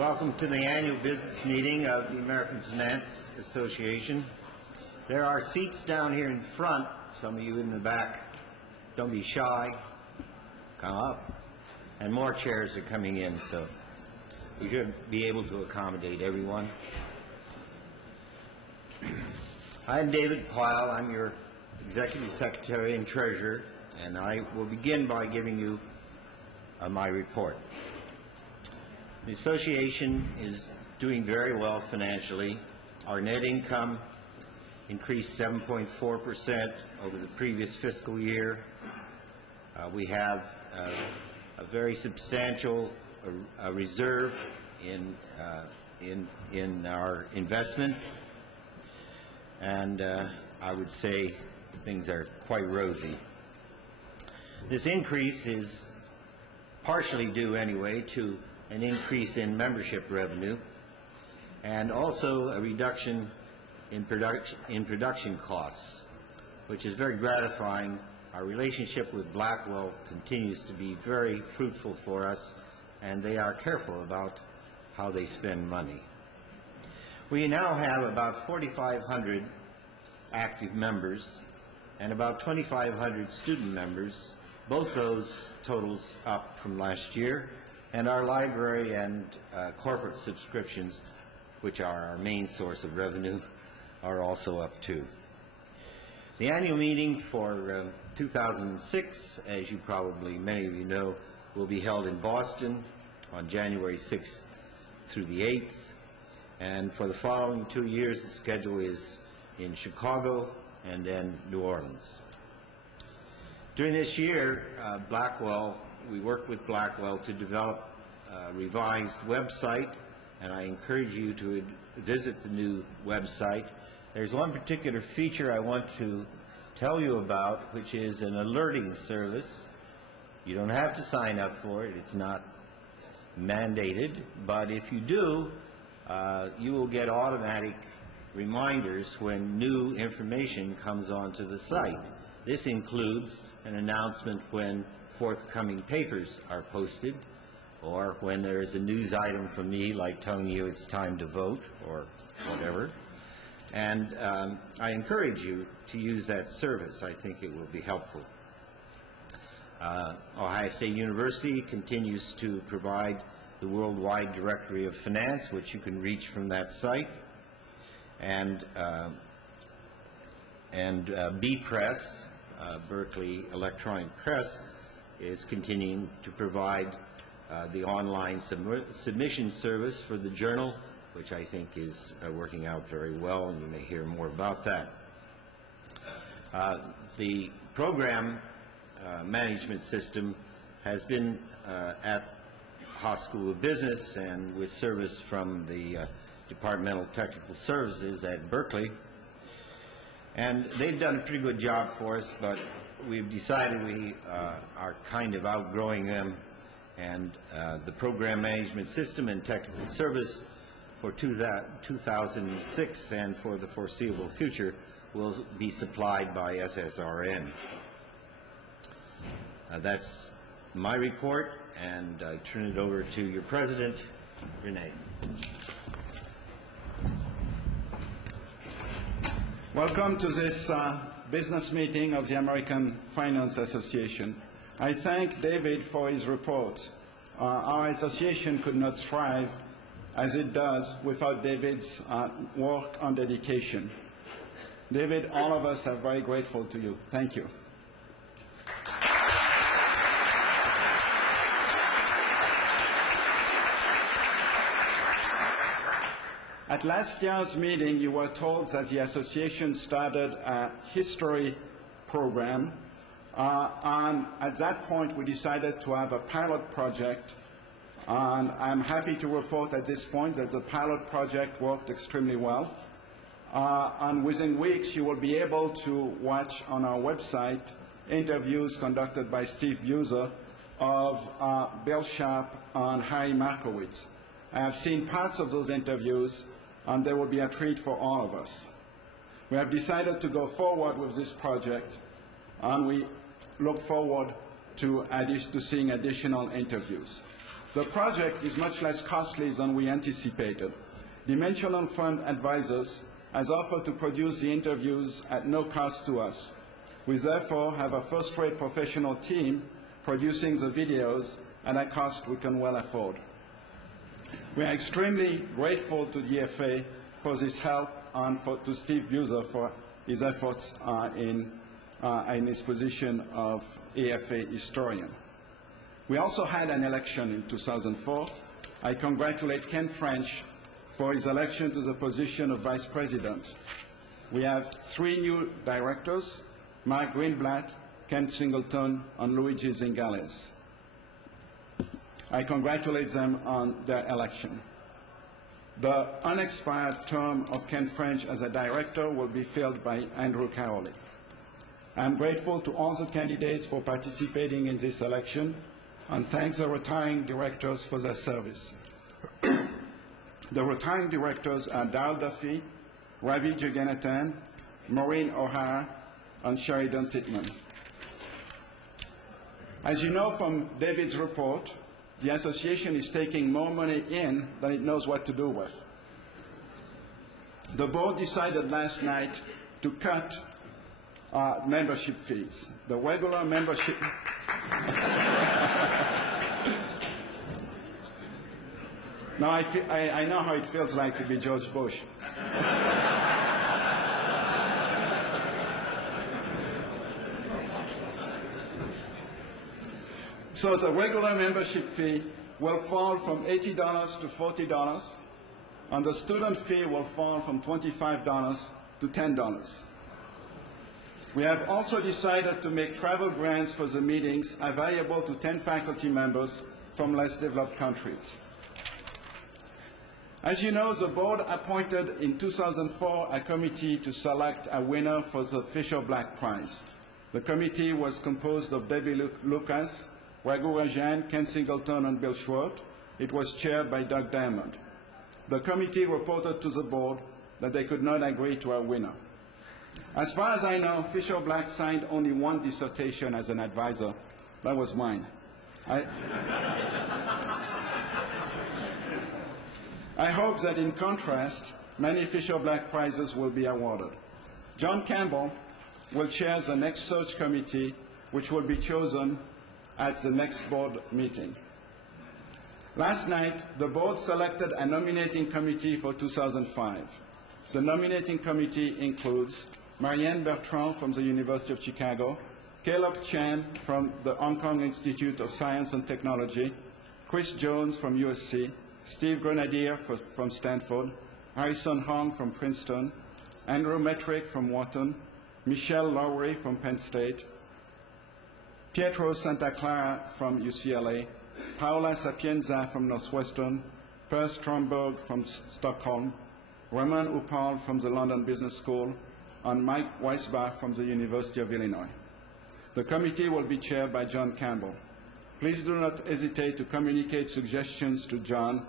Welcome to the annual business meeting of the American Finance Association. There are seats down here in front. Some of you in the back, don't be shy. Come up. And more chairs are coming in, so we should be able to accommodate everyone. I'm David Pyle. I'm your Executive Secretary and Treasurer, and I will begin by giving you my report. The association is doing very well financially. Our net income increased 7.4% over the previous fiscal year. We have a very substantial reserve in our investments, and I would say things are quite rosy. This increase is partially due anyway to an increase in membership revenue and also a reduction in production costs, which is very gratifying. Our relationship with Blackwell continues to be very fruitful for us, and they are careful about how they spend money. We now have about 4,500 active members and about 2,500 student members, both those totals up from last year, and our library and corporate subscriptions, which are our main source of revenue, are also up too. The annual meeting for 2006, as you probably many of you know, will be held in Boston on January 6th through the 8th, and for the following 2 years the schedule is in Chicago and then New Orleans. During this year, we worked with Blackwell to develop a revised website, and I encourage you to visit the new website. There's one particular feature I want to tell you about, which is an alerting service. You don't have to sign up for it. It's not mandated, but if you do, you will get automatic reminders when new information comes onto the site. This includes an announcement when forthcoming papers are posted, or when there is a news item from me, like telling you it's time to vote, or whatever. And I encourage you to use that service. I think it will be helpful. Ohio State University continues to provide the Worldwide Directory of Finance, which you can reach from that site. And B-Press, Berkeley Electronic Press, is continuing to provide the online submission service for the journal, which I think is working out very well, and you may hear more about that. The program management system has been at Haas School of Business and with service from the Departmental Technical Services at Berkeley. And they've done a pretty good job for us, but we've decided we are kind of outgrowing them, and the program management system and technical service for 2006 and for the foreseeable future will be supplied by SSRN. That's my report, and I turn it over to your president, Renee. Welcome to this business meeting of the American Finance Association. I thank David for his report. Our association could not thrive as it does without David's work and dedication. David, all of us are very grateful to you. Thank you. At last year's meeting, you were told that the association started a history program, and at that point we decided to have a pilot project, and I'm happy to report at this point that the pilot project worked extremely well. And within weeks you will be able to watch on our website interviews conducted by Steve Buser of Bill Sharp and Harry Markowitz. I have seen parts of those interviews, and they will be a treat for all of us. We have decided to go forward with this project, and we look forward to seeing additional interviews. The project is much less costly than we anticipated. Dimensional Fund Advisors has offered to produce the interviews at no cost to us. We therefore have a first-rate professional team producing the videos at a cost we can well afford. We are extremely grateful to the AFA for this help and to Steve Buser for his efforts in his position of AFA historian. We also had an election in 2004. I congratulate Ken French for his election to the position of Vice President. We have 3 new directors, Mark Greenblatt, Ken Singleton, and Luigi Zingales. I congratulate them on their election. The unexpired term of Ken French as a director will be filled by Andrew Caroli. I am grateful to all the candidates for participating in this election and thank the retiring directors for their service. The retiring directors are Darrell Duffy, Ravi Jagannathan, Maureen O'Hara, and Sheridan Titman. As you know from David's report, the association is taking more money in than it knows what to do with. The board decided last night to cut membership fees. The regular membership... Now I know how it feels like to be George Bush. So the regular membership fee will fall from $80 to $40, and the student fee will fall from $25 to $10. We have also decided to make travel grants for the meetings available to 10 faculty members from less developed countries. As you know, the board appointed in 2004 a committee to select a winner for the Fisher Black Prize. The committee was composed of Debbie Lucas, Raghu Rajan, Ken Singleton, and Bill Schwartz. It was chaired by Doug Diamond. The committee reported to the board that they could not agree to a winner. As far as I know, Fisher Black signed only one dissertation as an advisor. That was mine. I hope that in contrast, many Fisher Black Prizes will be awarded. John Campbell will chair the next search committee, which will be chosen at the next board meeting. Last night, the board selected a nominating committee for 2005. The nominating committee includes Marianne Bertrand from the University of Chicago, Caleb Chan from the Hong Kong Institute of Science and Technology, Chris Jones from USC, Steve Grenadier from Stanford, Harrison Hong from Princeton, Andrew Metrick from Wharton, Michelle Lowry from Penn State, Pietro Santa Clara from UCLA, Paola Sapienza from Northwestern, Per Stromberg from Stockholm, Raman Upal from the London Business School, and Mike Weisbach from the University of Illinois. The committee will be chaired by John Campbell. Please do not hesitate to communicate suggestions to John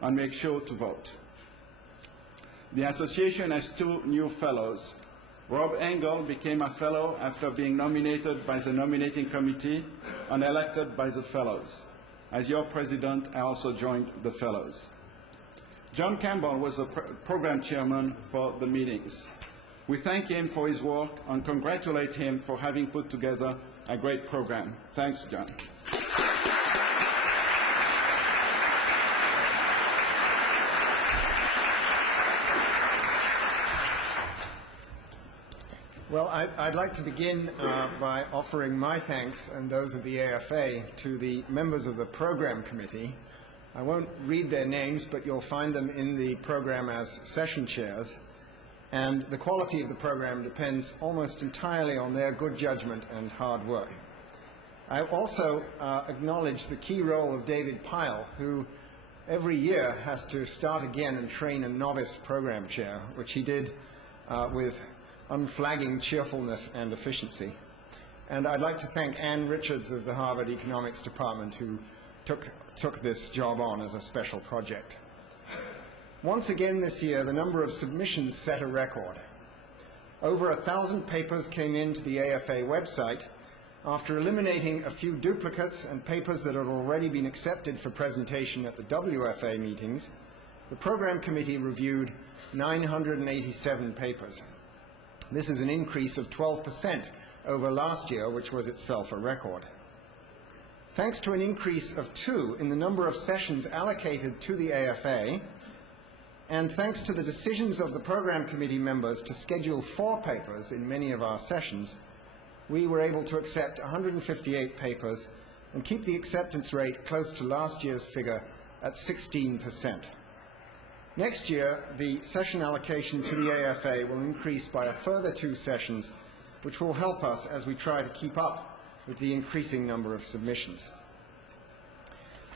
and make sure to vote. The association has 2 new fellows. Rob Engel became a fellow after being nominated by the nominating committee and elected by the fellows. As your president, I also joined the fellows. John Campbell was the program chairman for the meetings. We thank him for his work and congratulate him for having put together a great program. Thanks, John. Well, I'd like to begin by offering my thanks and those of the AFA to the members of the program committee. I won't read their names, but you'll find them in the program as session chairs. And the quality of the program depends almost entirely on their good judgment and hard work. I also acknowledge the key role of David Pyle, who every year has to start again and train a novice program chair, which he did with unflagging cheerfulness and efficiency. And I'd like to thank Ann Richards of the Harvard Economics Department, who took this job on as a special project. Once again this year, the number of submissions set a record. Over 1,000 papers came into the AFA website, After eliminating a few duplicates and papers that had already been accepted for presentation at the WFA meetings, the Program Committee reviewed 987 papers. This is an increase of 12% over last year, which was itself a record. Thanks to an increase of 2 in the number of sessions allocated to the AFA, and thanks to the decisions of the Program Committee members to schedule 4 papers in many of our sessions, we were able to accept 158 papers and keep the acceptance rate close to last year's figure at 16%. Next year, the session allocation to the AFA will increase by a further 2 sessions, which will help us as we try to keep up with the increasing number of submissions.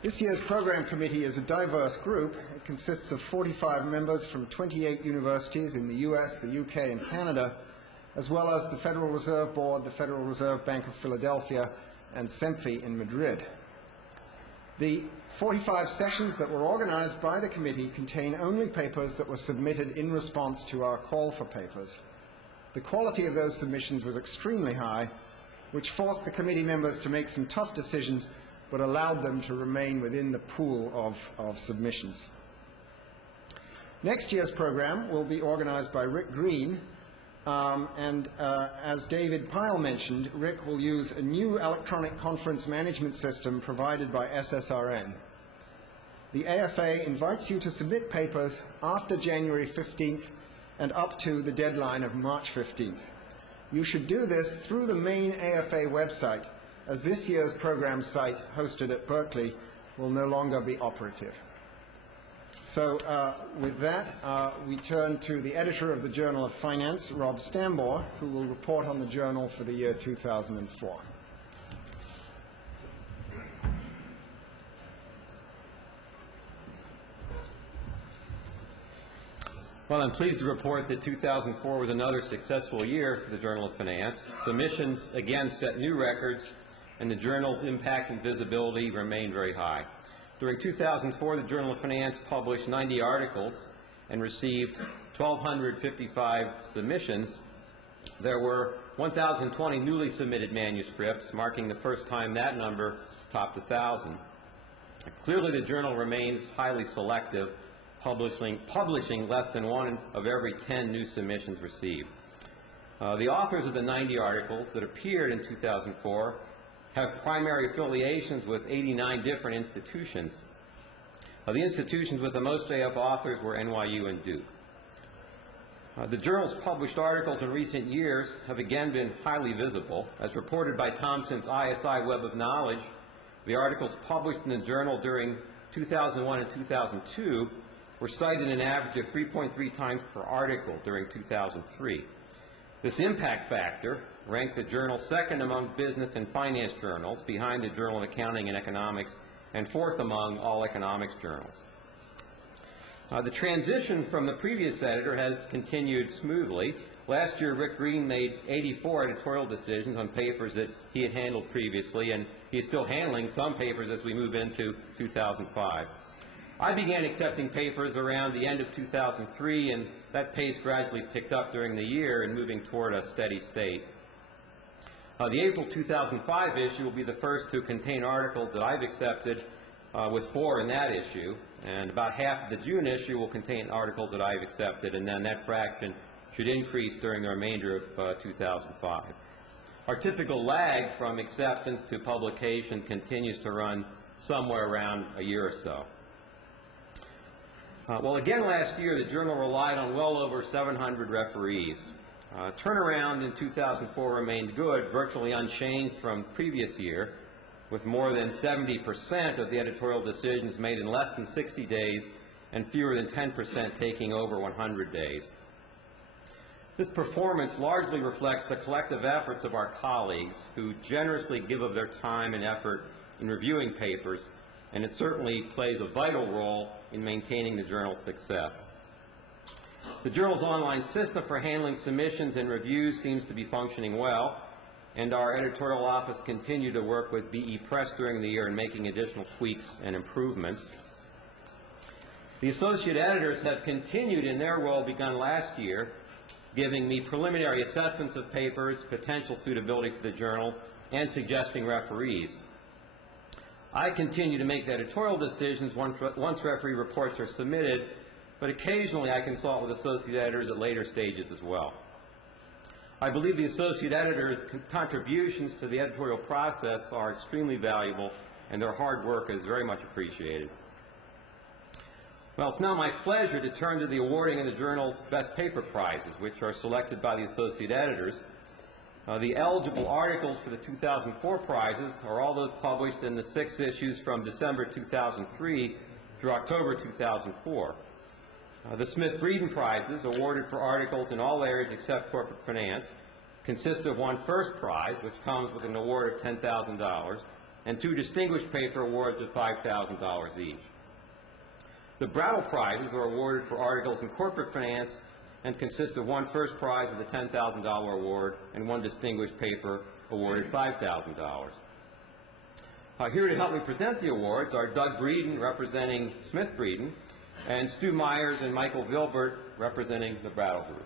This year's Program Committee is a diverse group. It consists of 45 members from 28 universities in the US, the UK, and Canada, as well as the Federal Reserve Board, the Federal Reserve Bank of Philadelphia, and CEMFI in Madrid. The 45 sessions that were organized by the committee contain only papers that were submitted in response to our call for papers. The quality of those submissions was extremely high, which forced the committee members to make some tough decisions, but allowed them to remain within the pool of submissions. Next year's program will be organized by Rick Green, as David Pyle mentioned, Rick will use a new electronic conference management system provided by SSRN. The AFA invites you to submit papers after January 15th and up to the deadline of March 15th. You should do this through the main AFA website, as this year's program site, hosted at Berkeley, will no longer be operative. So with that, we turn to the editor of the Journal of Finance, Rob Stambor, who will report on the journal for the year 2004. Well, I'm pleased to report that 2004 was another successful year for the Journal of Finance. Submissions again set new records, and the journal's impact and visibility remained very high. During 2004, the Journal of Finance published 90 articles and received 1,255 submissions. There were 1,020 newly submitted manuscripts, marking the first time that number topped 1,000. Clearly, the journal remains highly selective, publishing less than 1 of every 10 new submissions received. The authors of the 90 articles that appeared in 2004 have primary affiliations with 89 different institutions. The institutions with the most JF authors were NYU and Duke. The journal's published articles in recent years have again been highly visible. As reported by Thomson's ISI Web of Knowledge, the articles published in the journal during 2001 and 2002 were cited an average of 3.3 times per article during 2003. This impact factor ranked the journal second among business and finance journals, behind the Journal of Accounting and Economics, and fourth among all economics journals. The transition from the previous editor has continued smoothly. Last year, Rick Green made 84 editorial decisions on papers that he had handled previously, and he is still handling some papers as we move into 2005. I began accepting papers around the end of 2003, and that pace gradually picked up during the year and moving toward a steady state. The April 2005 issue will be the first to contain articles that I've accepted, with 4 in that issue, and about half of the June issue will contain articles that I've accepted, and then that fraction should increase during the remainder of 2005. Our typical lag from acceptance to publication continues to run somewhere around a year or so. Well, again last year, the journal relied on well over 700 referees. Turnaround in 2004 remained good, virtually unchanged from previous year, with more than 70% of the editorial decisions made in less than 60 days and fewer than 10% taking over 100 days. This performance largely reflects the collective efforts of our colleagues who generously give of their time and effort in reviewing papers, and it certainly plays a vital role in maintaining the journal's success. The journal's online system for handling submissions and reviews seems to be functioning well, and our editorial office continued to work with BE Press during the year in making additional tweaks and improvements. The associate editors have continued in their role begun last year, giving me preliminary assessments of papers, potential suitability for the journal, and suggesting referees. I continue to make the editorial decisions once referee reports are submitted, but occasionally I consult with associate editors at later stages as well. I believe the associate editors' contributions to the editorial process are extremely valuable, and their hard work is very much appreciated. Well, it's now my pleasure to turn to the awarding of the journal's Best Paper Prizes, which are selected by the associate editors. The eligible articles for the 2004 prizes are all those published in the 6 issues from December 2003 through October 2004. The Smith-Breeden Prizes, awarded for articles in all areas except corporate finance, consist of one first prize, which comes with an award of $10,000, and 2 distinguished paper awards of $5,000 each. The Brattle Prizes are awarded for articles in corporate finance and consist of one first prize with a $10,000 award and 1 distinguished paper awarded $5,000. Here to help me present the awards are Doug Breeden, representing Smith-Breeden, and Stu Myers and Michael Vilbert, representing the Brattle Group.